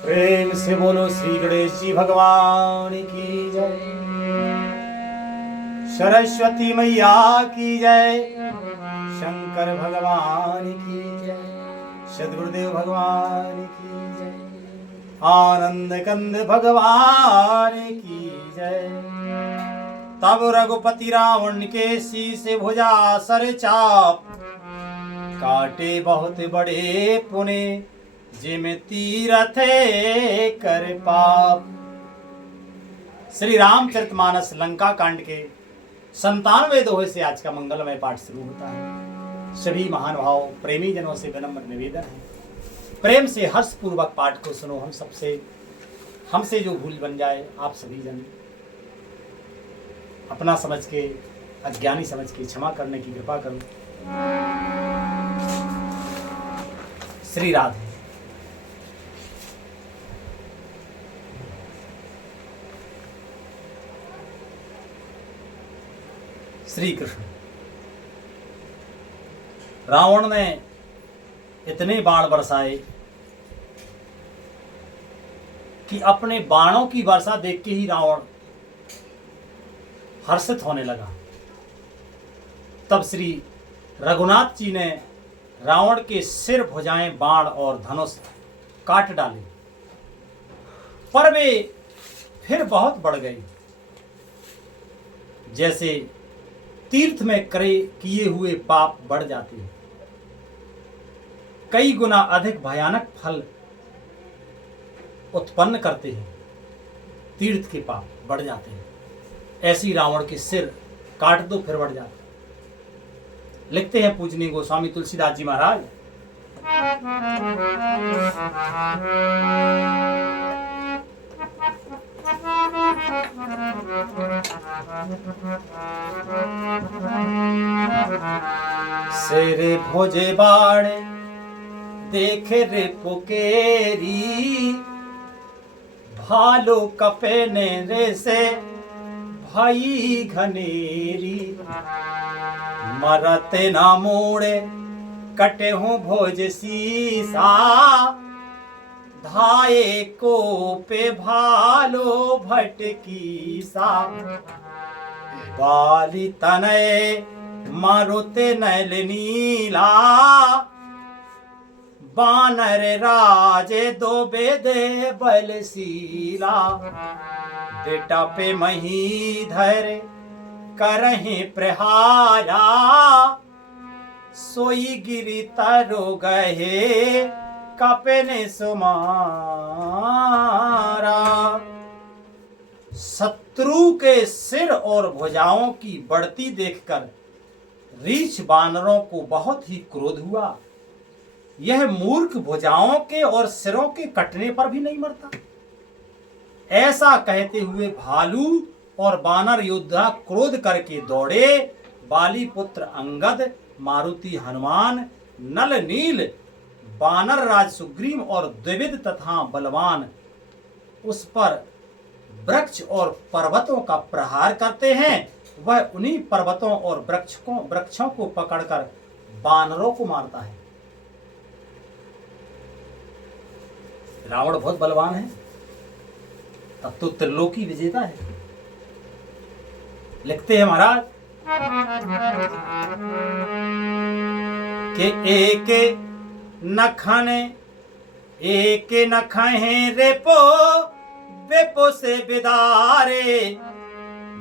प्रेम से बोलो श्री गणेश जी भगवान की जय, सरस्वती मैया की जय, शंकर भगवान की जय, सद्गुरुदेव भगवान की जय, आनंद कंद भगवान की जय। तब रघुपति रावण के शीश भुजा सर चाप, काटे बहुत बड़े पुने जिम तीरथ कर पाप। श्री रामचरितमानस लंका कांड के 97वें दोहे से आज का मंगलमय पाठ शुरू होता है। सभी महानुभाव प्रेमी जनों से विनम्र निवेदन है, प्रेम से हर्ष पूर्वक पाठ को सुनो। हमसे जो भूल बन जाए आप सभी जन अपना समझ के, अज्ञानी समझ के क्षमा करने की कृपा करो। श्री राधे। श्री कृष्ण। रावण ने इतने बाण बरसाए कि अपने बाणों की वर्षा देख के ही रावण हर्षित होने लगा। तब श्री रघुनाथ जी ने रावण के सिर, भुजाएं, बाण और धनुष काट डाले, पर वे फिर बहुत बढ़ गए। जैसे तीर्थ में किए हुए पाप बढ़ जाते हैं, कई गुना अधिक भयानक फल उत्पन्न करते हैं, तीर्थ के पाप बढ़ जाते हैं। ऐसी रावण के सिर काट दो फिर बढ़ जाते। लिखते हैं पूजनीय गोस्वामी तुलसीदास जी महाराज, सिर भोजे बाण देखे रे पुकेरी, भालो कपे ने रे से भाई घनेरी, मरते ना मोड़े कटे हूँ भोज सीसा, धाये को पे भालो भटकी सा, बाली तनय मारुते नैल नीला, बानर राजे दो बेदे बलशीला, बेटा पे मही धर करहि प्रहारा, सोई गिरी तरो गहे कपने सुमारा। शत्रु के सिर और भुजाओं की बढ़ती देखकर रीछ बानरों को बहुत ही क्रोध हुआ। यह मूर्ख भुजाओं के और सिरों के कटने पर भी नहीं मरता। ऐसा कहते हुए भालू और बानर योद्धा क्रोध करके दौड़े। बाली पुत्र अंगद, मारुति हनुमान, नल नील बानर राज सुग्रीव और द्विविद तथा बलवान उस पर वृक्ष और पर्वतों का प्रहार करते हैं। वह उन्हीं पर्वतों और वृक्षों को पकड़कर बानरों को मारता है। रावण बहुत बलवान है, तब तो त्रिलोकी विजेता है। लिखते हैं महाराज कि एक नखने रेपो बेपो से बिदारे,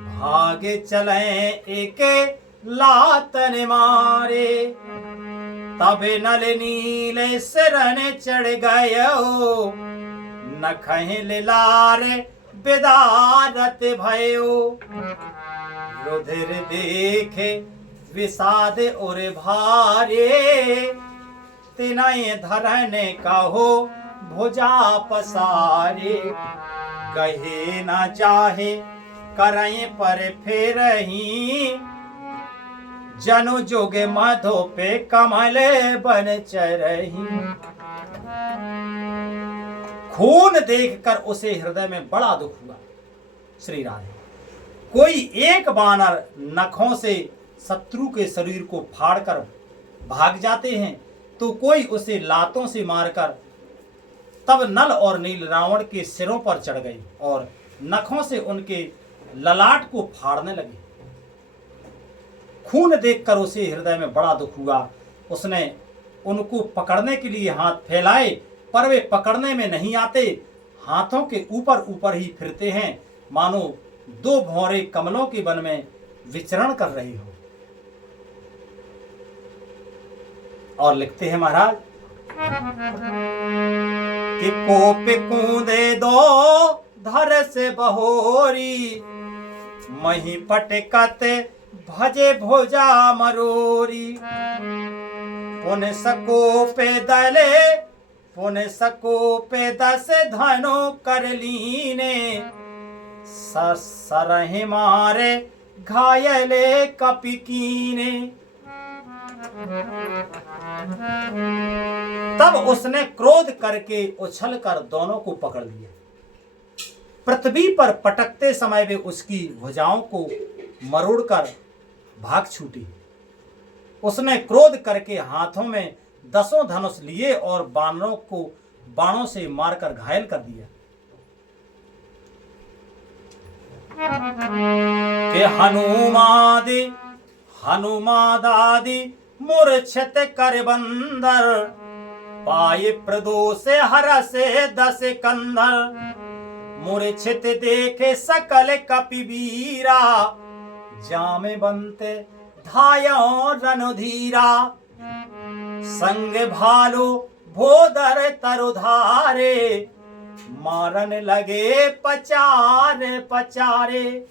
भागे चले एक लातन मारे, तबे नल नीले सिरने चढ़ गयो, नखहे लारे बेदारत भयो, रुधिर देखे विषाद और भारे, तिनय धरने कहो भुजा पसारे, कहे न चाहे करई पर फेरही, जनु जोगे मधो पे कमल बन चरही। खून देखकर उसे हृदय में बड़ा दुख हुआ। श्री राधे। कोई एक बानर नखों से शत्रु के शरीर को फाड़कर भाग जाते हैं, तो कोई उसे लातों से मारकर तब नल और नील रावण के सिरों पर चढ़ गई और नखों से उनके ललाट को फाड़ने लगे। खून देखकर उसे हृदय में बड़ा दुख हुआ। उसने उनको पकड़ने के लिए हाथ फैलाए, पर वे पकड़ने में नहीं आते, हाथों के ऊपर ऊपर ही फिरते हैं, मानो दो भौरे कमलों के वन में विचरण कर रही हो। और लिखते हैं महाराज कि कोप कूदे दो धर से बहोरी, मही पटकत भजे भोजा मरोरी। पुन सको पे दस धनो कर लीने, सरहि मारे घायले कपिकीने। तब उसने क्रोध करके उछलकर दोनों को पकड़ लिया। पृथ्वी पर पटकते समय वे उसकी भुजाओं को मरोड़कर भाग छूटी। उसने क्रोध करके हाथों में 10 धनुष लिए और बानरों को बाणों से मारकर घायल कर दिया। कि हनुमादादि मूर्छित कर बंदर, पाए प्रदोष हर से 10 कंधर। मूर्छित देखे सकल कपिवीरा, जामे बनते धायो रणधीरा। संग भालू भोदर तरुधारे, मारन लगे पचारे पचारे।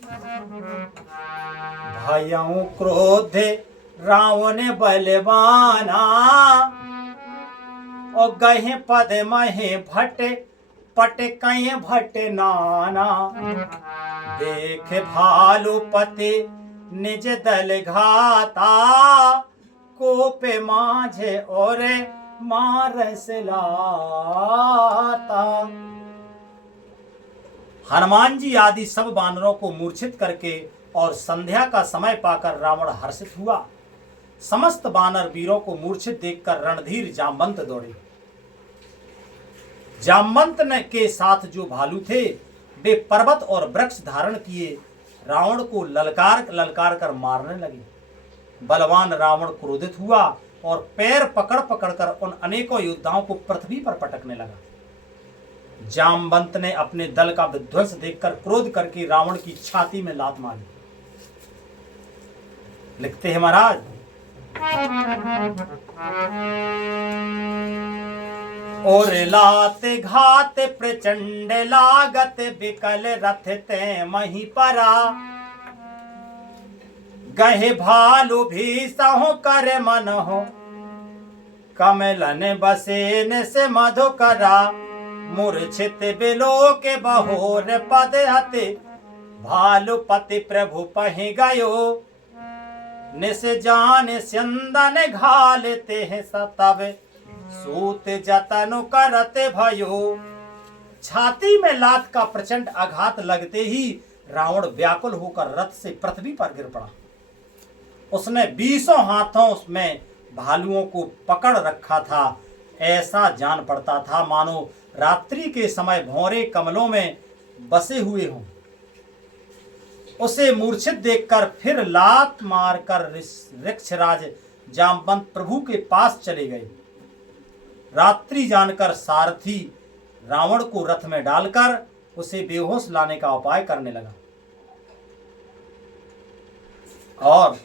भयउ क्रोध रावण बलवाना, और गहे पद महे भट पटकय भट नाना। देख भालुपति निज दल घाता, कोपे माझे और मारस लाता। हनुमान जी आदि सब बानरों को मूर्छित करके और संध्या का समय पाकर रावण हर्षित हुआ। समस्त बानर वीरों को मूर्छित देखकर रणधीर जामवंत दौड़े। जामवंत ने के साथ जो भालू थे वे पर्वत और वृक्ष धारण किए रावण को ललकार कर मारने लगे। बलवान रावण क्रोधित हुआ और पैर पकड़ पकड़ कर उन अनेकों योद्धाओं को पृथ्वी पर पटकने लगा। जामवंत ने अपने दल का विध्वंस देखकर क्रोध करके रावण की छाती में लात मारी। लिखते हैं महाराज, और लात घात प्रचंड लागत, बिकल रथ ते मही परा। गहे भालू भी सहो कर मन हो, कमलन बसेन से मधुकरा। मूर्छित बिलो के बहोर पद हते, भालुपति प्रभु पहि गयो। निस जान स्यंदन घालते हैं सतब, सूत जतनु करते भयो। छाती में लात का प्रचंड आघात लगते ही रावण व्याकुल होकर रथ से पृथ्वी पर गिर पड़ा। उसने 20 हाथों में भालुओं को पकड़ रखा था। ऐसा जान पड़ता था मानो रात्रि के समय भौरे कमलों में बसे हुए हों। उसे मूर्छित देखकर फिर लात मारकर ऋक्षराज जामवंत प्रभु के पास चले गए। रात्रि जानकर सारथी रावण को रथ में डालकर उसे बेहोश लाने का उपाय करने लगा। और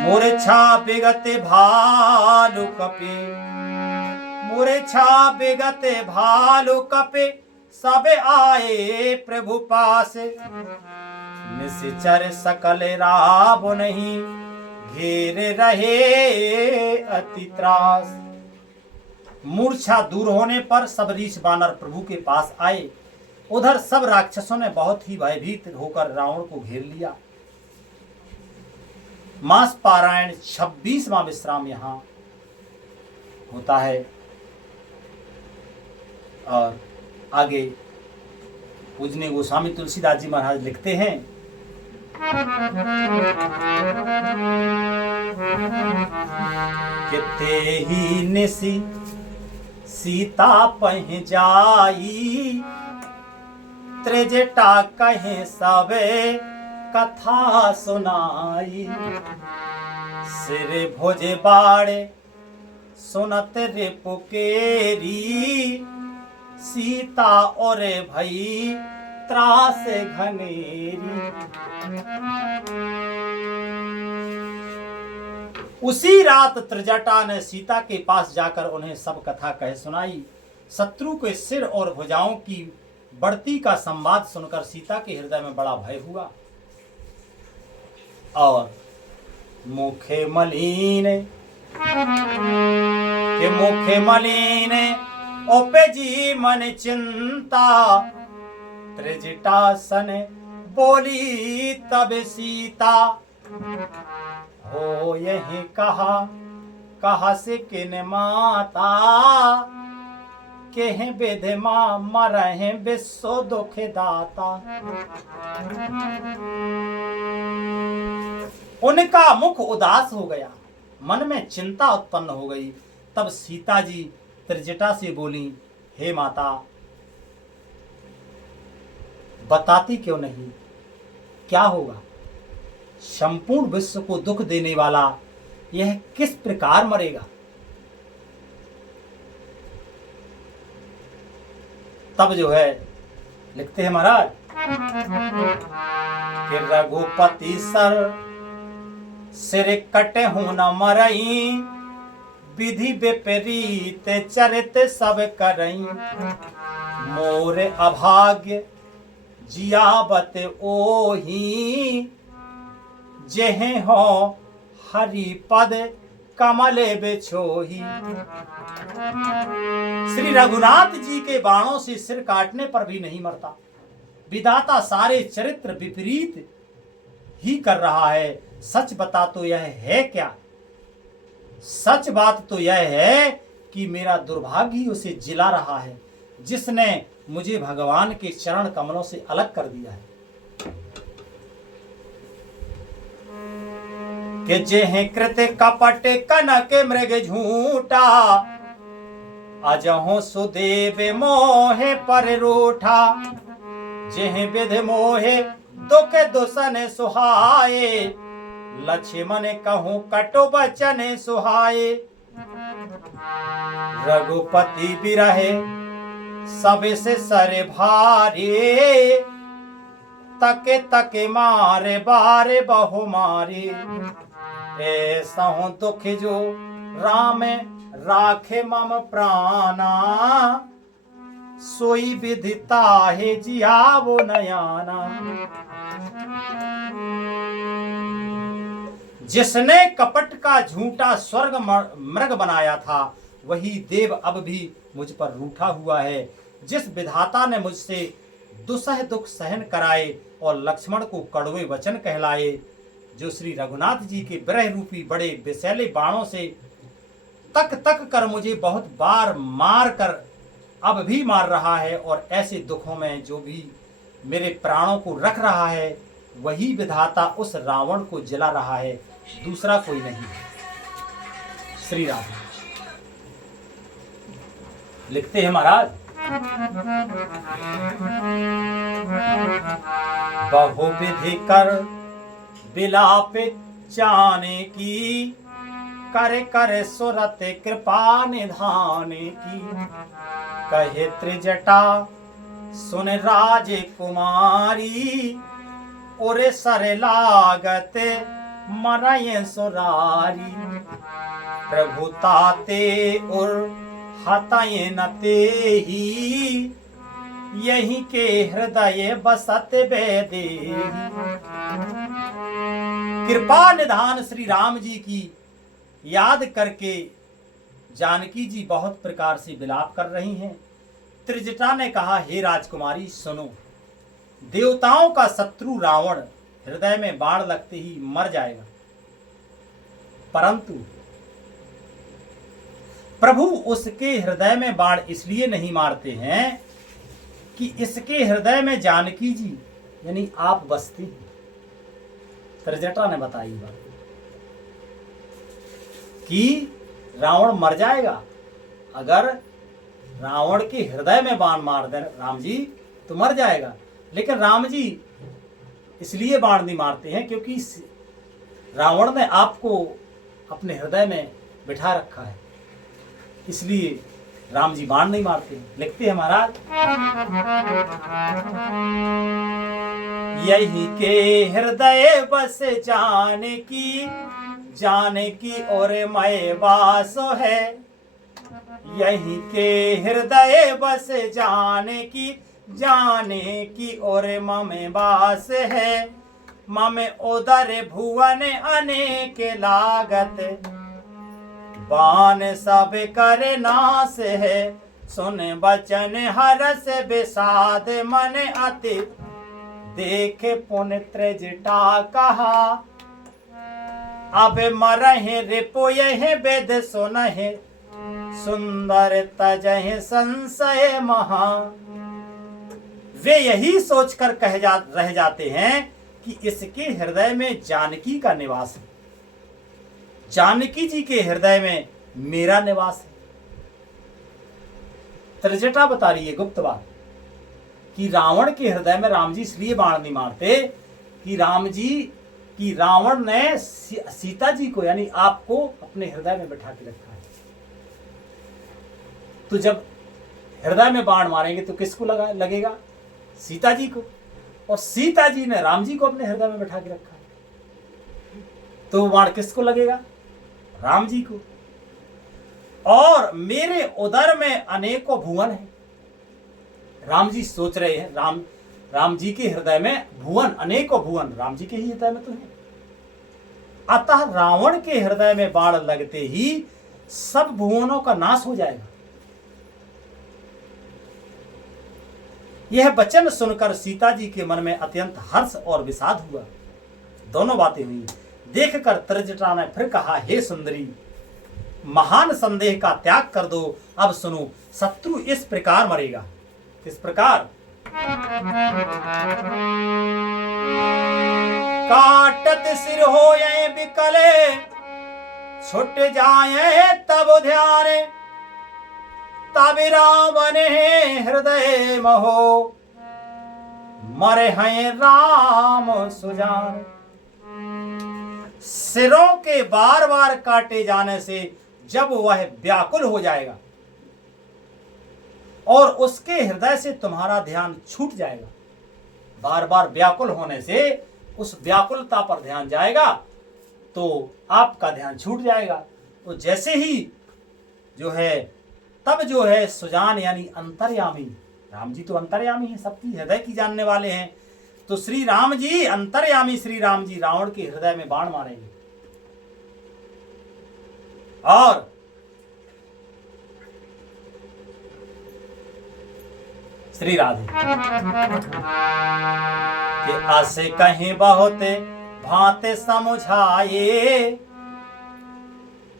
मूर्छा बिगते भालू कपे, मूर्छा बिगते भालू कपे, सब आए प्रभु पास। निश्चर सकल राव नहीं, घेर रहे अति त्रास। मूर्छा दूर होने पर सब रीछ बानर प्रभु के पास आए। उधर सब राक्षसों ने बहुत ही भयभीत होकर रावण को घेर लिया। मास पारायण 26वां विश्राम यहाँ होता है। और आगे पूजनीय गोस्वामी तुलसीदास जी महाराज लिखते हैं किते ही निसी सीता पह जाई, त्रिजटा कहे सबे कथा सुनाई। सिर भुज बाड़े सुनत रे पुकेरी, सीता और भई त्रास घनेरी। उसी रात त्रिजटा ने सीता के पास जाकर उन्हें सब कथा कह सुनाई। शत्रु के सिर और भुजाओं की बढ़ती का संवाद सुनकर सीता के हृदय में बड़ा भय हुआ और मुखे मलिन ओपे मन चिंता। त्रिजटा सन बोली तब सीता, हो यही कहा से किन माता। केह विधि मां मरहे विश्व दुख दाता। उनका मुख उदास हो गया, मन में चिंता उत्पन्न हो गई। तब सीता जी त्रिजटा से बोली, हे माता, बताती क्यों नहीं, क्या होगा? संपूर्ण विश्व को दुख देने वाला यह किस प्रकार मरेगा? तब जो है लिखते हैं महाराज कि रघुपति सर सिर कटे हूं न मरई, विधि विपरीत चरित सब करई। मोर अभाग्य जियावत ओही, जेहे हो हरि पद कमले बिछोही। श्री रघुनाथ जी के बाणों से सिर काटने पर भी नहीं मरता। विधाता सारे चरित्र विपरीत ही कर रहा है। सच बता तो यह है क्या? सच बात तो यह है कि मेरा दुर्भाग्य ही उसे जिला रहा है, जिसने मुझे भगवान के चरण कमलों से अलग कर दिया है। कि जेह कृत कपट कनक मृग झूठा, अजहो सुदेव मोहे पर रूठा। जेह विध मोहे दुख दुसन सुहाए, लक्ष्मण कहूं कटु बचन सुहाए। रघुपति बिरहे सब से सर भारे, तके तके मारे बारे बहु मारे। ऐसा दुख जो राम राखे मम प्राणा, सोई विधिता है जियावो नयाना। जिसने कपट का झूठा स्वर्ग मृग बनाया था, वही देव अब भी मुझ पर रूठा हुआ है। जिस विधाता ने मुझसे दुसह दुख सहन कराए और लक्ष्मण को कड़वे वचन कहलाए, जो श्री रघुनाथ जी के विरह रूपी बड़े विषैले बाणों से तक तक कर मुझे बहुत बार मार कर अब भी मार रहा है, और ऐसे दुखों में जो भी मेरे प्राणों को रख रहा है, वही विधाता उस रावण को जला रहा है, दूसरा कोई नहीं। श्री राम लिखते हैं महाराज, बहुविधि कर बिलाप जाने की, करे करे सुरत कृपा निधाने की। कहे त्रिजटा सुन राजकुमारी, उरे सर लागत मरय सुरारी। प्रभु ताते उर हतय नते ही, यही के हृदय बसत बेदे। कृपा निधान श्री राम जी की याद करके जानकी जी बहुत प्रकार से विलाप कर रही हैं। त्रिजटा ने कहा, हे राजकुमारी सुनो, देवताओं का शत्रु रावण हृदय में बाण लगते ही मर जाएगा, परंतु प्रभु उसके हृदय में बाण इसलिए नहीं मारते हैं कि इसके हृदय में जानकी जी यानी आप बसती हैं। त्रिजटा ने बताई बात कि रावण मर जाएगा। अगर रावण के हृदय में बाण मार दे राम जी तो मर जाएगा। लेकिन राम जी इसलिए बाण नहीं मारते हैं क्योंकि रावण ने आपको अपने हृदय में बिठा रखा है, इसलिए राम जी बाण नहीं मारते। लिखते हैं महाराज, यही के हृदय बस जाने की और मैं वासो है। यही के हृदय बस जाने की और ममे वास है। ममे उदर भुवन अनेक लागत, बाण सब कर नाश है। सुन बचन हरस विषाद मन अति, देखे पुन त्रिजटा कहा। अब मरहे रिपु यह वेद सुनहे, सुंदर तजह संशय महा। वे यही सोचकर रह जाते हैं कि इसके हृदय में जानकी का निवास है, जानकी जी के हृदय में मेरा निवास है। त्रिजटा बता रही है गुप्त बात कि रावण के हृदय में राम जी इसलिए बाण नहीं मारते कि रावण ने सीता जी को यानी आपको अपने हृदय में बैठा के रखा है। तो जब हृदय में बाण मारेंगे तो किसको लगेगा? सीता जी को। और सीता जी ने राम जी को अपने हृदय में बैठा के रखा है, तो बाण किसको लगेगा? राम जी को। और मेरे उदर में अनेकों भुवन है। राम जी सोच रहे हैं, राम जी के हृदय में भुवन, अनेकों भुवन राम जी के ही हृदय में तो है। अतः रावण के हृदय में बाण लगते ही सब भुवनों का नाश हो जाएगा। यह वचन सुनकर सीता जी के मन में अत्यंत हर्ष और विषाद हुआ। दोनों बातें हुई। देखकर त्रिजटा ने फिर कहा, हे सुंदरी, महान संदेह का त्याग कर दो। अब सुनो, शत्रु इस प्रकार मरेगा। किस प्रकार? काटत सिर होए बिकले, छुट जाए तब ध्यान। तब रावण हृदय महो, मरे हैं राम सुजान। सिरों के बार बार काटे जाने से जब वह व्याकुल हो जाएगा और उसके हृदय से तुम्हारा ध्यान छूट जाएगा, बार बार व्याकुल होने से उस व्याकुलता पर ध्यान जाएगा तो आपका ध्यान छूट जाएगा। तो जैसे ही जो है तब जो है सुजान यानी अंतर्यामी, राम जी तो अंतर्यामी है, सबकी हृदय की जानने वाले हैं। तो श्री राम जी अंतर्यामी, श्री राम जी रावण के हृदय में बाण मारेंगे। और श्री राधे के आसे कहीं बहुत भांते समुझाए,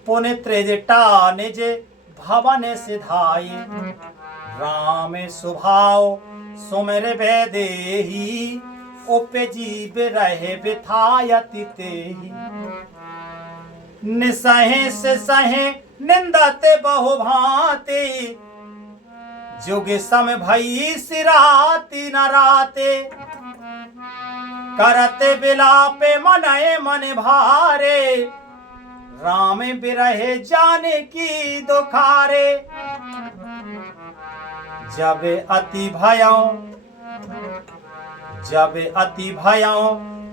पुण्य त्रिजटा निज भवन सिधाये। राम स्वभाव सुमिर वैदेही, उपजीव रहे बिथायति तेहि। निसहे से सहे निंदते बहु भांति, जुग सम भई सिराती न राते। करते बिलापे मनए मन भारे, राम बिरहे जाने की दुखारे। जब अति भयों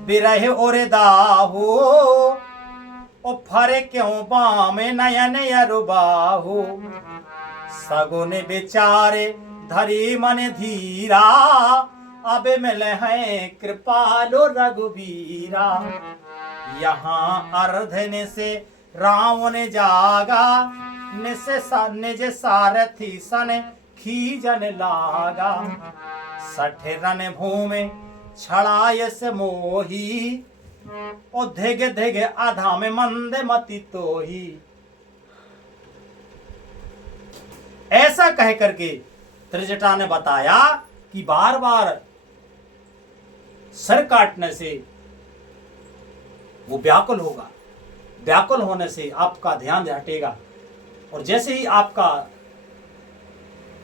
बिरहे और दाहू, ओ फरे क्यों बामे नयन अरुबाहू। सगुन विचारे धरी मन धीरा, अब मिले हैं कृपालु रघुबीरा। यहाँ अर्धन से रावण जागा, निज सारथी सन खीजन लागा। 60 रन भूमि छड़ायस मोही, ओ धिग धिग आधा में मंद मति तोही। ऐसा कह करके त्रिजटा ने बताया कि बार बार सर काटने से वो व्याकुल होगा। व्याकुल होने से आपका ध्यान हटेगा, और जैसे ही आपका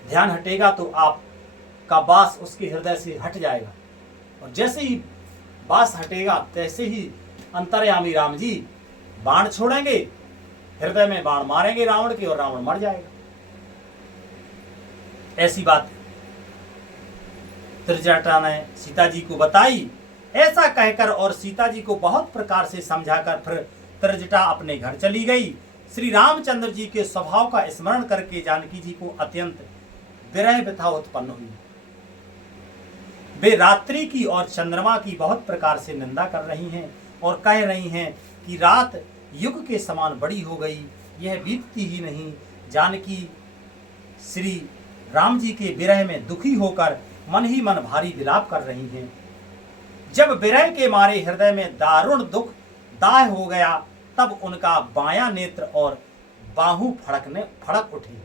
ध्यान हटेगा तो आपका बास उसके हृदय से हट जाएगा, और जैसे ही बास हटेगा तैसे ही अंतर्यामी राम जी बाण छोड़ेंगे, हृदय में बाण मारेंगे रावण के, और रावण मर जाएगा। ऐसी बात त्रिजटा ने सीता जी को बताई। ऐसा कहकर और सीता जी को बहुत प्रकार से समझाकर फिर त्रिजटा अपने घर चली गई। श्री रामचंद्र जी के स्वभाव का स्मरण करके जानकी जी को अत्यंत विरह व्यथा उत्पन्न हुई। वे रात्रि की और चंद्रमा की बहुत प्रकार से निंदा कर रही हैं और कह रही हैं कि रात युग के समान बड़ी हो गई, यह बीतती ही नहीं। जानकी श्री राम जी के विरह में दुखी होकर मन ही मन भारी विलाप कर रही हैं। जब विरह के मारे हृदय में दारुण दुख दाह हो गया, तब उनका बायां नेत्र और बाहु फड़क उठी।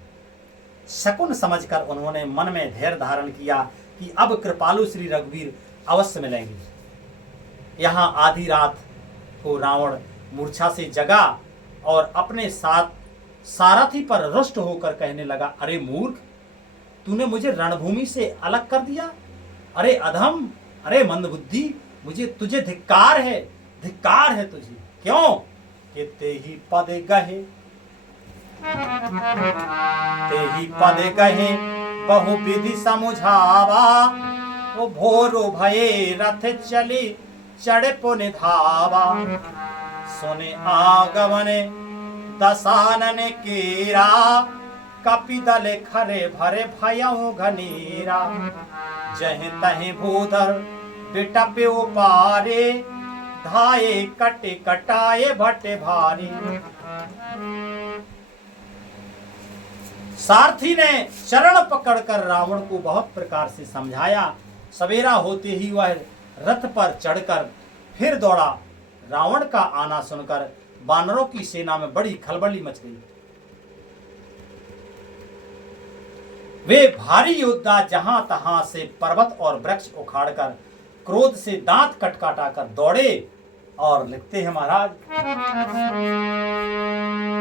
शकुन समझकर उन्होंने मन में धैर्य धारण किया कि अब कृपालु श्री रघुवीर अवश्य मिलेंगे। यहाँ आधी रात को रावण मूर्छा से जगा और अपने साथ सारथी पर रुष्ट होकर कहने लगा, अरे मूर्ख, तूने मुझे रणभूमि से अलग कर दिया। अरे अधम, अरे मंदबुद्धि, मुझे तुझे धिक्कार है तुझे। क्यों? कि ते ही पद गहे बहु विधि समुझावा, वो भोरो भये रथ चली चढ़े पुनि धावा। सुने आगमन दसानन केरा, कपि दल खरे भरे भयउ घनेरा। जहि तहि भूधर बिटपे उपारे, धाये कटे कटाए भटे भारी। सारथी ने चरण पकड़कर रावण को बहुत प्रकार से समझाया। सवेरा होते ही वह रथ पर चढ़कर फिर दौड़ा। रावण का आना सुनकर वानरों की सेना में बड़ी खलबली मच गई। वे भारी योद्धा जहां तहां से पर्वत और वृक्ष उखाड़कर क्रोध से दांत कटकाटाकर दौड़े और लिखते हैं महाराज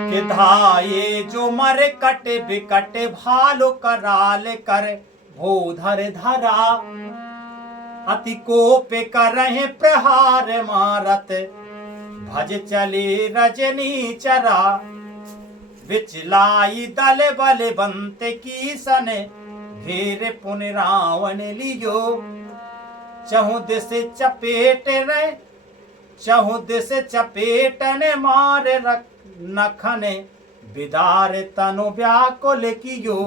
कि धाये जो मरे कटे बिकटे भालो कराल कर भूधर धरा। अति कोप कर रहे प्रहार मारत भज चले रजनी चरा। विचलाई दल बल बंते की सन घेर पुन रावण लियो। चहु दिस चपेट रहे चहु दिस चपेटन मार नखने बिदार तनु व्याकुल कियो।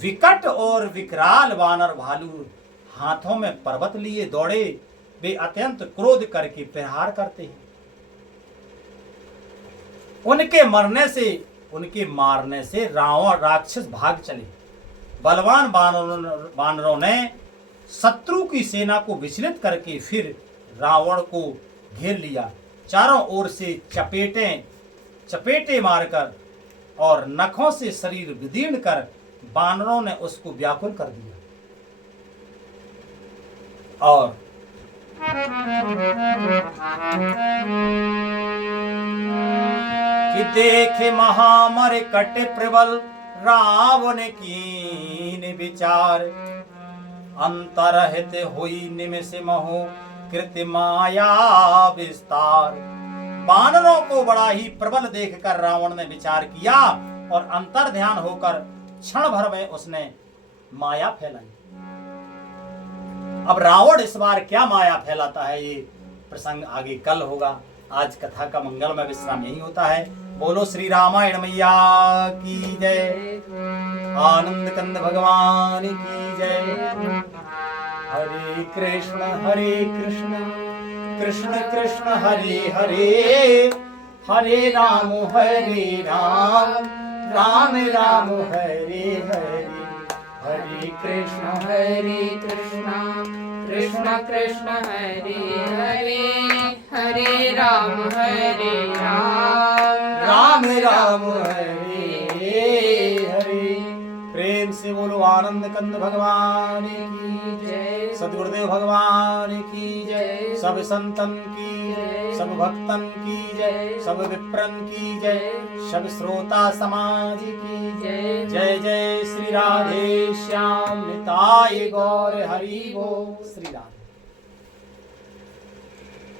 विकट और विकराल वानर भालू हाथों में पर्वत लिए दौड़े। वे अत्यंत क्रोध करके प्रहार करते हैं। उनके मारने से रावण राक्षस भाग चले। बलवान वानरों ने शत्रु की सेना को विचलित करके फिर रावण को घेर लिया। चारों ओर से चपेटे मारकर और नखों से शरीर विदीर्ण कर वानरों ने उसको व्याकुल कर दिया। और कि देखे महामर कट प्रबल रावण कीन विचार। अंतरहित हुई निमिष मोह कृति माया विस्तार। वानरों को बड़ा ही प्रबल देखकर रावण ने विचार किया और अंतर ध्यान होकर क्षण भर में उसने माया फैलाई। अब रावण इस बार क्या माया फैलाता है, ये प्रसंग आगे कल होगा। आज कथा का मंगलमय विश्राम यही होता है। बोलो श्री रामायण मैया की जय, आनंद कंद भगवान की जय। हरे कृष्ण कृष्ण कृष्ण हरे हरे, हरे राम राम राम हरे हरे। हरे कृष्ण कृष्ण कृष्ण हरे हरे, हरे राम राम राम हरे हरे। प्रेम से बोलो आनंद कंद भगवान की जय। सद्गुरुदेव भगवान की जय। सब संतन की जय। सब भक्तन की जय। सब विप्रन की जय, सब श्रोता समाज की जय। जय जय श्री राधे श्याम निताय गौर हरि बोल। श्री राधे।